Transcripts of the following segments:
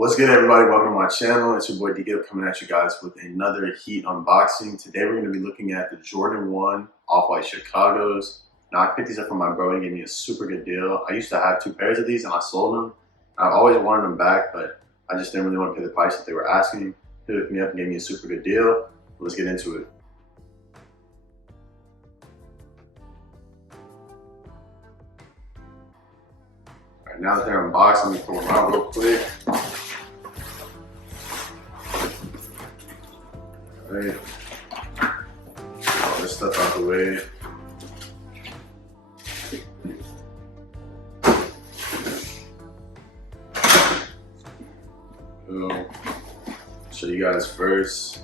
What's good, everybody? Welcome to my channel. It's your boy D-Gibb coming at you guys with another Heat unboxing. Today we're going to be looking at the Jordan 1 Off-White Chicago's. Now I picked these up from my bro. He gave me a super good deal. I used to have 2 pairs of these and I sold them. I've always wanted them back, but I just didn't really want to pay the price that they were asking. He hooked me up and gave me a super good deal. Let's get into it. Alright, now that they're unboxed, let me pull them out real quick. Alright, all this stuff out the way. So, show you guys first.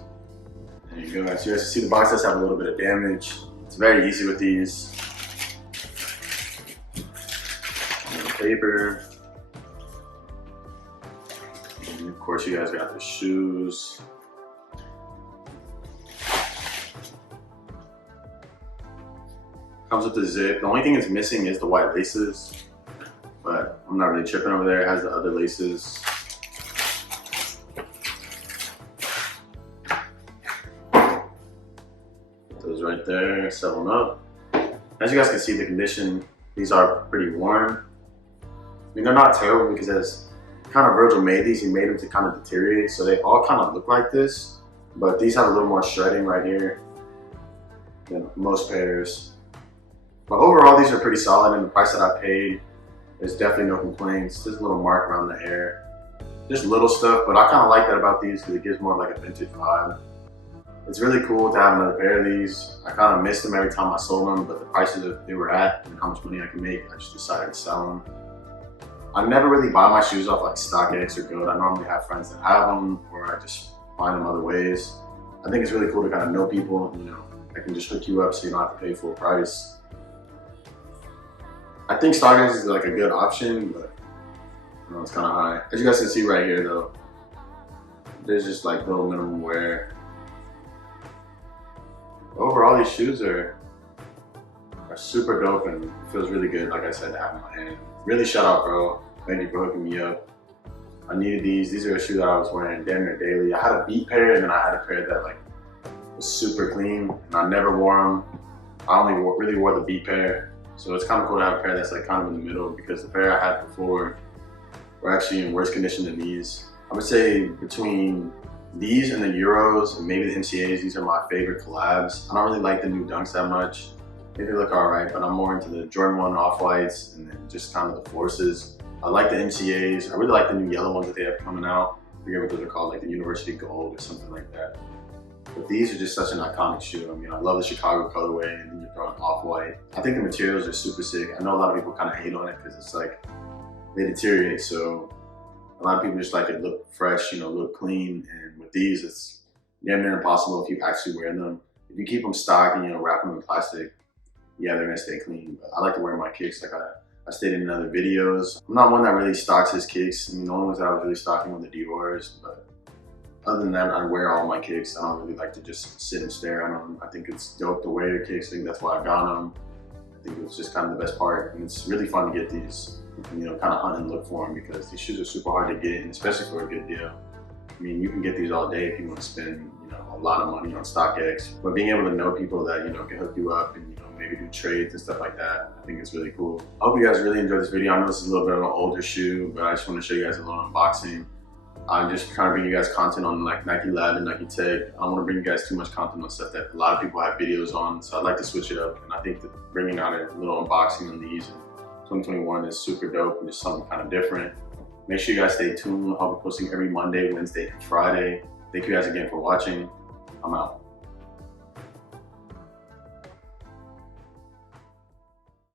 There you go. As you guys can see, the box does have a little bit of damage. It's very easy with these. Paper. And of course, you guys got the shoes. Comes with the zip. The only thing it's missing is the white laces, but I'm not really tripping over there. It has the other laces. Put those right there, set them up. As you guys can see, the condition, these are pretty worn. I mean, they're not terrible because as kind of Virgil made these, he made them to kind of deteriorate. So they all kind of look like this, but these have a little more shredding right here than most pairs. But overall, these are pretty solid, and the price that I paid, there's definitely no complaints. There's a little mark around the hair. Just little stuff, but I kind of like that about these because it gives more like a vintage vibe. It's really cool to have another pair of these. I kind of missed them every time I sold them, but the prices that they were at and how much money I can make, I just decided to sell them. I never really buy my shoes off like StockX or GOAT. I normally have friends that have them, or I just find them other ways. I think it's really cool to kind of know people, you know, that can just hook you up so you don't have to pay full price. I think StockX is like a good option, but you know, it's kind of high. As you guys can see right here though, there's just like little minimum wear. Overall, these shoes are super dope and it feels really good, like I said, to have in my hand. Really shout out, bro. Thank you for hooking me up. I needed these. These are a shoe that I was wearing damn near daily. I had a beat pair and then I had a pair that like was super clean and I never wore them. I only really wore the beat pair. So it's kind of cool to have a pair that's like kind of in the middle because the pair I had before were actually in worse condition than these. I would say between these and the Euros and maybe the MCAs, these are my favorite collabs. I don't really like the new Dunks that much. They look alright, but I'm more into the Jordan 1 Off-Whites and then just kind of the Forces. I like the MCAs. I really like the new yellow ones that they have coming out. I forget what those are called, like the University Gold or something like that. But these are just such an iconic shoe. I mean, I love the Chicago colorway and then you're throwing Off-White. I think the materials are super sick. I know a lot of people kind of hate on it because it's like, they deteriorate. So a lot of people just like it look fresh, you know, look clean. And with these, it's damn near impossible if you actually wear them. If you keep them stock and, you know, wrap them in plastic, yeah, they're gonna stay clean. But I like to wear my kicks like I stated in other videos. I'm not one that really stocks his kicks. I mean, the only ones that I was really stocking were the Dior's, but other than that, I wear all my kicks. I don't really like to just sit and stare at them. I think it's dope to wear your kicks. I think that's why I got them. I think it's just kind of the best part. And it's really fun to get these, you know, kind of hunt and look for them because these shoes are super hard to get, and especially for a good deal. I mean, you can get these all day if you want to spend, you know, a lot of money on StockX. But being able to know people that, you know, can hook you up and, you know, maybe do trades and stuff like that, I think it's really cool. I hope you guys really enjoyed this video. I know this is a little bit of an older shoe, but I just want to show you guys a little unboxing. I'm just trying to bring you guys content on like Nike Lab and Nike Tech. I don't want to bring you guys too much content on stuff that a lot of people have videos on, so I'd like to switch it up. And I think that bringing out a little unboxing on these in 2021 is super dope and just something kind of different. Make sure you guys stay tuned. I'll be posting every Monday, Wednesday, and Friday. Thank you guys again for watching. I'm out.